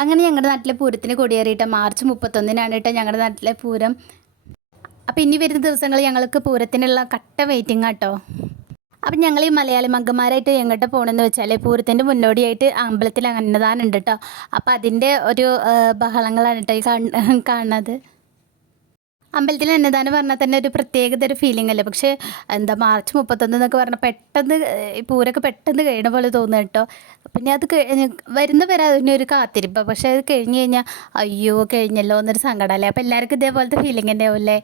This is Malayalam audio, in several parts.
അങ്ങനെ ഞങ്ങളുടെ നാട്ടിലെ പൂരത്തിന് കൊടിയേറിയിട്ട് മാർച്ച് 31-നാണ് കേട്ടോ ഞങ്ങളുടെ നാട്ടിലെ പൂരം. അപ്പോൾ ഇനി വരുന്ന ദിവസങ്ങൾ ഞങ്ങൾക്ക് പൂരത്തിനുള്ള കട്ട വെയിറ്റിംഗ് ആട്ടോ. അപ്പം ഞങ്ങൾ ഈ മലയാളി മങ്കന്മാരായിട്ട് എങ്ങോട്ട് പോകണമെന്ന് വെച്ചാൽ പൂരത്തിൻ്റെ മുന്നോടിയായിട്ട് അമ്പലത്തിൽ അന്നദാനം ഉണ്ട് കേട്ടോ. അപ്പോൾ അതിൻ്റെ ഒരു ബഹളങ്ങളാണ് കേട്ടോ ഈ കാണുന്നത്. അമ്പലത്തിൽ അന്നദാനം പറഞ്ഞാൽ തന്നെ ഒരു പ്രത്യേകത ഒരു ഫീലിംഗ് അല്ലേ. പക്ഷേ എന്താ മാർച്ച് 31 എന്നൊക്കെ പറഞ്ഞാൽ പെട്ടെന്ന് ഈ പൂരമൊക്കെ പെട്ടെന്ന് കഴിയണ പോലെ തോന്നുക കേട്ടോ. പിന്നെ അത് വരുന്ന വരെ അതിനൊരു കാത്തിരിപ്പം. പക്ഷേ അത് കഴിഞ്ഞ് കഴിഞ്ഞാൽ അയ്യോ കഴിഞ്ഞല്ലോ എന്നൊരു സങ്കടമല്ലേ. അപ്പോൾ എല്ലാവർക്കും ഇതേപോലത്തെ ഫീലിംഗ് തന്നെ ആവുമല്ലേ.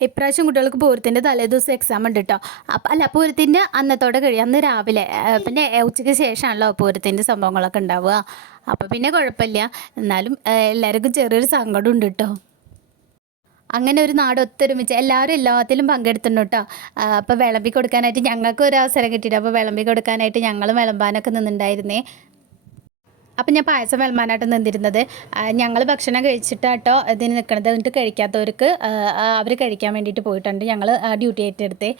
ഇപ്രാവശ്യം കുട്ടികൾക്ക് പൂരത്തിൻ്റെ തലേദിവസം എക്സാം ഉണ്ട് കേട്ടോ. അല്ല പൂരത്തിൻ്റെ അന്നത്തോടെ കഴിയും, അന്ന് രാവിലെ. പിന്നെ ഉച്ചയ്ക്ക് ശേഷമാണല്ലോ പൂരത്തിൻ്റെ സംഭവങ്ങളൊക്കെ ഉണ്ടാവുക. അപ്പോൾ പിന്നെ കുഴപ്പമില്ല. എന്നാലും എല്ലാവർക്കും ചെറിയൊരു സങ്കടം ഉണ്ട് കേട്ടോ. അങ്ങനെ ഒരു നാട് ഒത്തൊരുമിച്ച് എല്ലാവരും എല്ലാത്തിലും പങ്കെടുത്തിട്ടുണ്ട് കേട്ടോ. അപ്പോൾ വിളമ്പി കൊടുക്കാനായിട്ട് ഞങ്ങൾക്ക് ഒരു അവസരം കിട്ടിയിട്ട് അപ്പോൾ വിളമ്പി കൊടുക്കാനായിട്ട് ഞങ്ങളും വിളമ്പാനൊക്കെ നിന്നിട്ടുണ്ടായിരുന്നേ. അപ്പം ഞാൻ പായസം വിളമ്പാനായിട്ട് നിന്നിരുന്നത്. ഞങ്ങൾ ഭക്ഷണം കഴിച്ചിട്ടാട്ടോ ഇതിന് നിൽക്കണത്. എന്നിട്ട് കഴിക്കാത്തവർക്ക് അവർ കഴിക്കാൻ വേണ്ടിയിട്ട് പോയിട്ടുണ്ട്. ഞങ്ങൾ ഡ്യൂട്ടി ഏറ്റെടുത്തേ.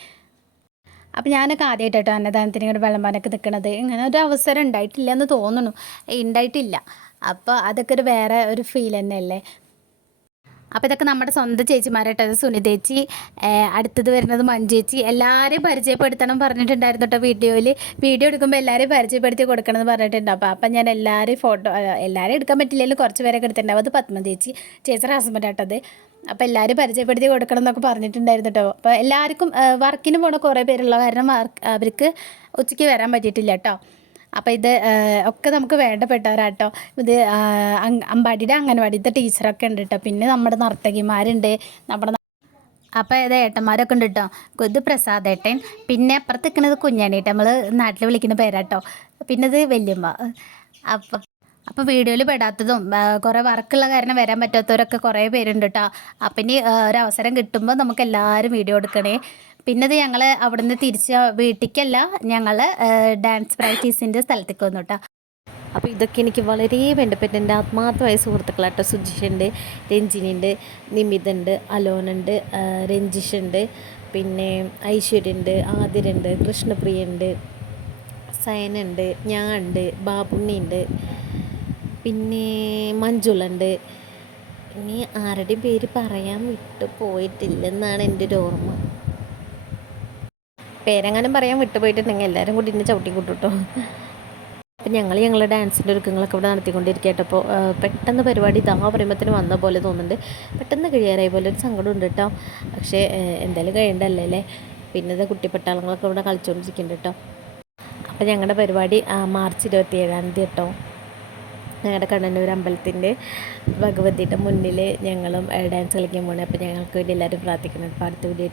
അപ്പം ഞാനൊക്കെ ആദ്യമായിട്ടോ അന്നദാനത്തിന് ഇങ്ങനെ വിളമ്പാനൊക്കെ നിൽക്കണത്. ഇങ്ങനെ ഒരു അവസരം ഉണ്ടായിട്ടില്ല എന്ന് തോന്നുന്നു, ഉണ്ടായിട്ടില്ല. അപ്പോൾ അതൊക്കെ ഒരു വേറെ ഒരു ഫീൽ തന്നെയല്ലേ. അപ്പോൾ ഇതൊക്കെ നമ്മുടെ സ്വന്തം ചേച്ചിമാരായിട്ട് സുനിതേച്ചി, അടുത്തത് വരുന്നത് മഞ്ചേച്ചി, എല്ലാവരെയും പരിചയപ്പെടുത്തണം പറഞ്ഞിട്ടുണ്ടായിരുന്നു കേട്ടോ. വീഡിയോ എടുക്കുമ്പോൾ എല്ലാവരെയും പരിചയപ്പെടുത്തി കൊടുക്കണമെന്ന് പറഞ്ഞിട്ടുണ്ട്. അപ്പം ഞാൻ എല്ലാവരും എടുക്കാൻ പറ്റില്ലെങ്കിലും കുറച്ച് പേരൊക്കെ എടുത്തിട്ടുണ്ടാവും. അത് പത്മ ചേച്ചിയുടെ ഹസ്ബൻഡ് ആട്ടത്. അപ്പോൾ എല്ലാവരും പരിചയപ്പെടുത്തി കൊടുക്കണം എന്നൊക്കെ പറഞ്ഞിട്ടുണ്ടായിരുന്നു കേട്ടോ. അപ്പോൾ എല്ലാവർക്കും വർക്കിന് പോണ കുറേ പേരുള്ള കാരണം അവർക്ക് ഉച്ചയ്ക്ക് വരാൻ പറ്റിയിട്ടില്ല കേട്ടോ. അപ്പോൾ ഇത് ഒക്കെ നമുക്ക് വേണ്ടപ്പെട്ടവരാട്ടോ. ഇത് അമ്പാടിയുടെ അംഗൻവാടിത്തെ ടീച്ചറൊക്കെ ഉണ്ട് കേട്ടോ. പിന്നെ നമ്മുടെ നർത്തകിമാരുണ്ട്, അപ്പോൾ ഇത് ഏട്ടന്മാരൊക്കെ ഉണ്ട് കേട്ടോ. ഇത് പ്രസാദ് ഏട്ടൻ, പിന്നെ അപ്പുറത്ത് നിൽക്കുന്നത് കുഞ്ഞാണിട്ട്, നമ്മൾ നാട്ടിൽ വിളിക്കുന്ന പേരാട്ടോ. പിന്നെ ഇത് വല്യമ്മ. അപ്പോൾ വീഡിയോയിൽ പെടാത്തതും കുറേ വർക്കുള്ള കാരണം വരാൻ പറ്റാത്തവരൊക്കെ കുറേ പേരുണ്ട് കേട്ടോ. അപ്പം ഇനി ഒരവസരം കിട്ടുമ്പോൾ നമുക്ക് എല്ലാവരും വീഡിയോ എടുക്കണേ. പിന്നെ ഇത് ഞങ്ങൾ അവിടുന്ന് തിരിച്ച് വീട്ടിലേക്കല്ല, ഞങ്ങൾ ഡാൻസ് പ്രാക്ടീസിൻ്റെ സ്ഥലത്തേക്ക് വന്നു കേട്ടോ. അപ്പോൾ ഇതൊക്കെ എനിക്ക് വളരെ വേണ്ടപ്പെട്ട എൻ്റെ ആത്മാർത്ഥമായ സുഹൃത്തുക്കളാട്ടോ. സുജിഷുണ്ട്, രഞ്ജിനിയുണ്ട്, നിമിതുണ്ട്, അലോനുണ്ട്, രഞ്ജിഷുണ്ട്, പിന്നെ ഐശ്വര്യയുണ്ട്, ആതിരുണ്ട്, കൃഷ്ണപ്രിയുണ്ട്, സയനുണ്ട്, ഞാനുണ്ട്, ബാബുണ്ണിയുണ്ട്, പിന്നെ മഞ്ജുളുണ്ട്. ഇനി ആരുടെയും പേര് പറയാൻ വിട്ടു പോയിട്ടില്ലെന്നാണ് എൻ്റെ ഒരു ഓർമ്മ. പേരെങ്ങാനും പറയാൻ വിട്ടുപോയിട്ടുണ്ടെങ്കിൽ എല്ലാവരും കൂടി ഇന്ന് ചവിട്ടി കൂട്ടുട്ടോ. അപ്പം ഞങ്ങളുടെ ഡാൻസിൻ്റെ ഒരുക്കങ്ങളൊക്കെ ഇവിടെ നടത്തിക്കൊണ്ടിരിക്കട്ടെ. അപ്പോൾ പെട്ടെന്ന് പരിപാടി ഇതാ പറയുമ്പോഴത്തേന് വന്ന പോലെ തോന്നുന്നുണ്ട്. പെട്ടെന്ന് കഴിയാറായ പോലെ ഒരു സങ്കടം ഉണ്ട് കേട്ടോ. പക്ഷേ എന്തായാലും കഴിയണ്ടല്ലേ അല്ലേ. പിന്നെ ഇത് കുട്ടിപ്പട്ടാളങ്ങളൊക്കെ ഇവിടെ കളിച്ചുകൊണ്ടിരിക്കുന്നുണ്ട് കേട്ടോ. അപ്പോൾ ഞങ്ങളുടെ പരിപാടി മാർച്ച് 27-ാം തീയതി കേട്ടോ. ഞങ്ങളുടെ കണ്ണന്നൂർ അമ്പലത്തിൻ്റെ ഭഗവതിയുടെ മുന്നിൽ ഞങ്ങളും ഡാൻസ് കളിക്കാൻ പോകണം. അപ്പോൾ ഞങ്ങൾക്ക് വേണ്ടി എല്ലാവരും പ്രാർത്ഥിക്കണം. അപ്പോൾ അടുത്ത വീഡിയോ